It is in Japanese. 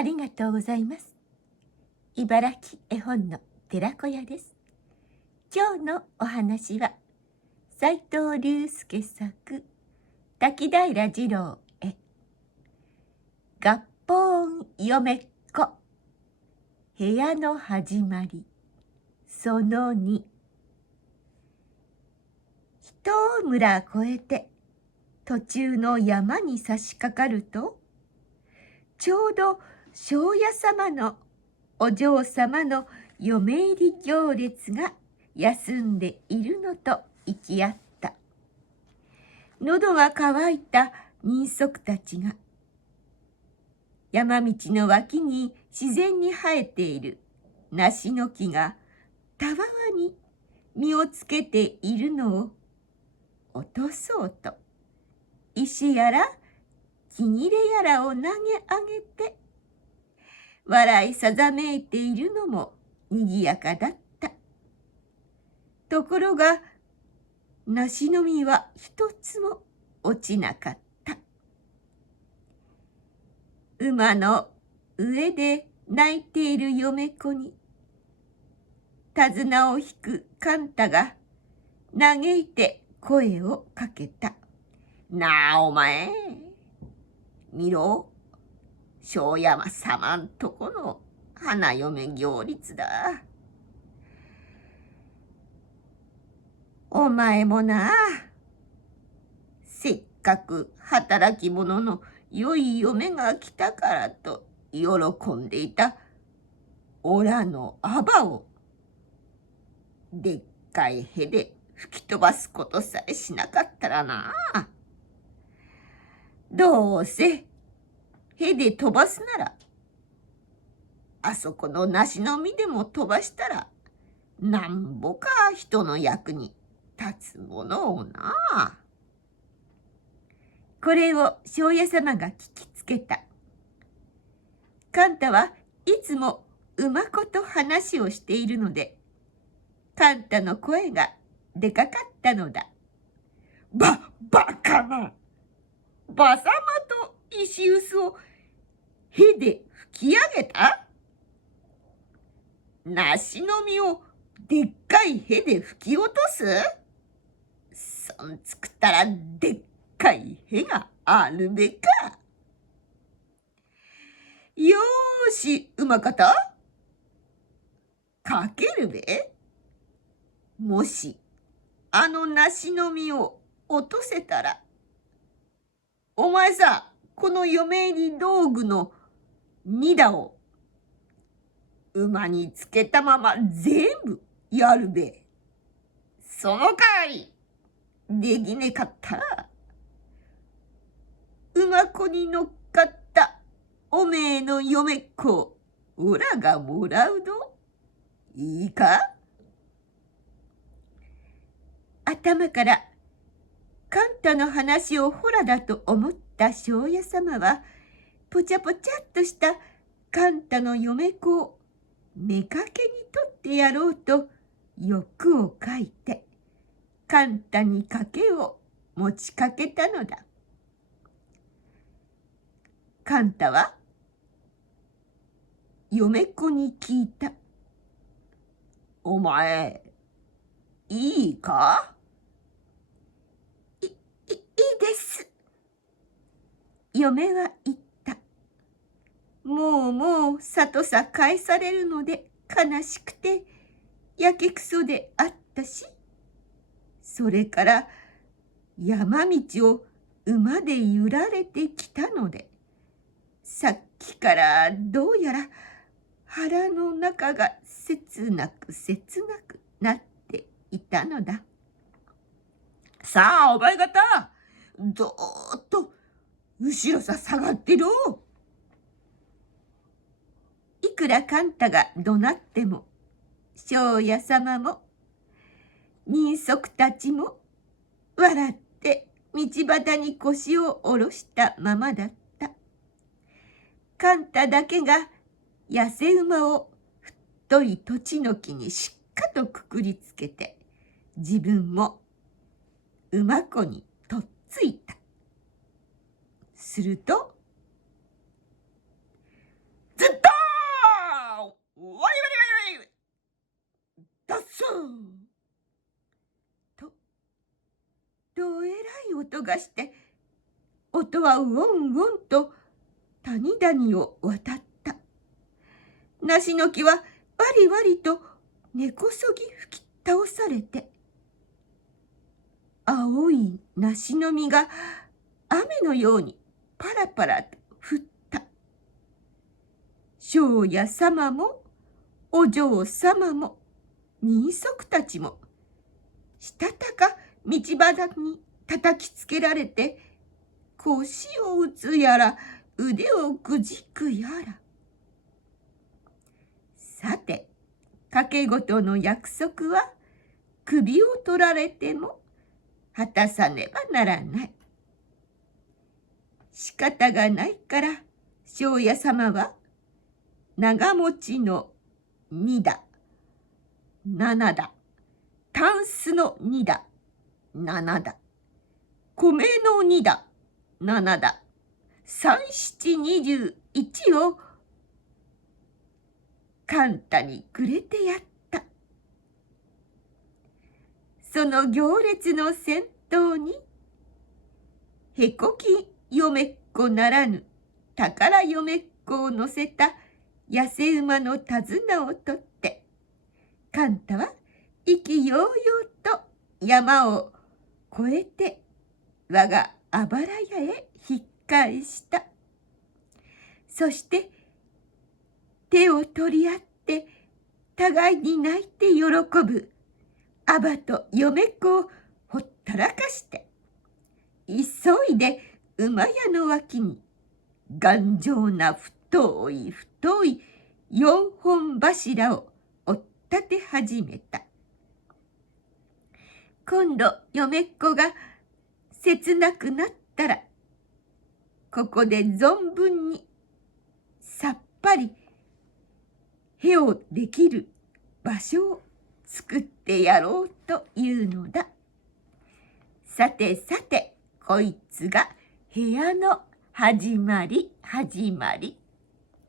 ありがとうございます。茨城絵本の寺子屋です。今日のお話は、斉藤龍介作、滝平次郎絵、合本嫁っ子、部屋の始まり、その2。一村越えて、途中の山に差し掛かると、ちょうど庄屋様のお嬢様の嫁入り行列が休んでいるのと行き合った。喉が渇いた人足たちが、山道の脇に自然に生えている梨の木がたわわに実をつけているのを落とそうと、石やら木切れやらを投げ上げて、笑いさざめいているのもにぎやかだった。ところが、梨の実は一つも落ちなかった。馬の上で泣いている嫁子に、手綱を引く勘太が嘆いて声をかけた。なあお前、見ろ、庄山様んとこの花嫁行列だ。お前もな、せっかく働き者の良い嫁が来たからと喜んでいたおらのアバをでっかいへで吹き飛ばすことさえしなかったらな。どうせへで飛ばすなら、あそこの梨の実でも飛ばしたら、なんぼか人の役に立つものをな。これを庄屋様が聞きつけた。勘太はいつも馬子と話をしているので、勘太の声がでかかったのだ。バカな。ばさまと石臼をへで吹き上げた？梨の実をでっかいへで吹き落とす？そんつくったらでっかいへがあるべか。よーし、馬方、かけるべ。もしあの梨の実を落とせたら、お前さ、この嫁入り道具の荷だを馬につけたまま全部やるべ。その代わりできねかったら、馬子に乗っかったおめえの嫁っ子をおらがもらうど。いいか？頭から勘太の話をほらだと思った庄屋様は、ぽちゃぽちゃっとした勘太の嫁子を妾に取ってやろうと欲をかいて、勘太に賭けを持ちかけたのだ。勘太は嫁子に聞いた。お前、いいか？いいです。嫁は言った。もう里さ返されるので悲しくてやけくそであったし、それから山道を馬で揺られてきたので、さっきからどうやら腹の中が切なくなっていたのだ。さあお前方、どーっと後ろさ下がってろ。いくら勘太が怒鳴っても、庄屋様も人足たちも笑って道端に腰を下ろしたままだった。勘太だけが痩せ馬を太い土地の木にしっかとくくりつけて、自分も馬子にとっついた。すると、音がして、音はウォンウォンと谷々を渡った。梨の木はわりわりと根こそぎ吹き倒されて、青い梨の実が雨のようにパラパラと降った。庄屋様もお嬢様も人足たちもしたたか道端に叩きつけられて、腰を打つやら腕をくじくやら。さて、賭け事の約束は首を取られても果たさねばならない。仕方がないから、庄屋様は長持ちの2だ、7だ、タンスの2だ、7だ、米の2だ、7だ、3、7、21をカンタにくれてやった。その行列の先頭に、へこき嫁っ子ならぬ宝嫁っ子を乗せた痩せ馬の手綱を取って、カンタは意気揚々と山を越えて我があばら屋へ引っ返した。そして手を取り合って互いに泣いて喜ぶアバと嫁っ子をほったらかして、急いで馬屋の脇に頑丈な太い太い4本柱を追っ立て始めた。今度嫁っ子が切なくなったら、ここで存分にさっぱりへをできる場所を作ってやろうというのだ。さてさて、こいつが部屋の始まり。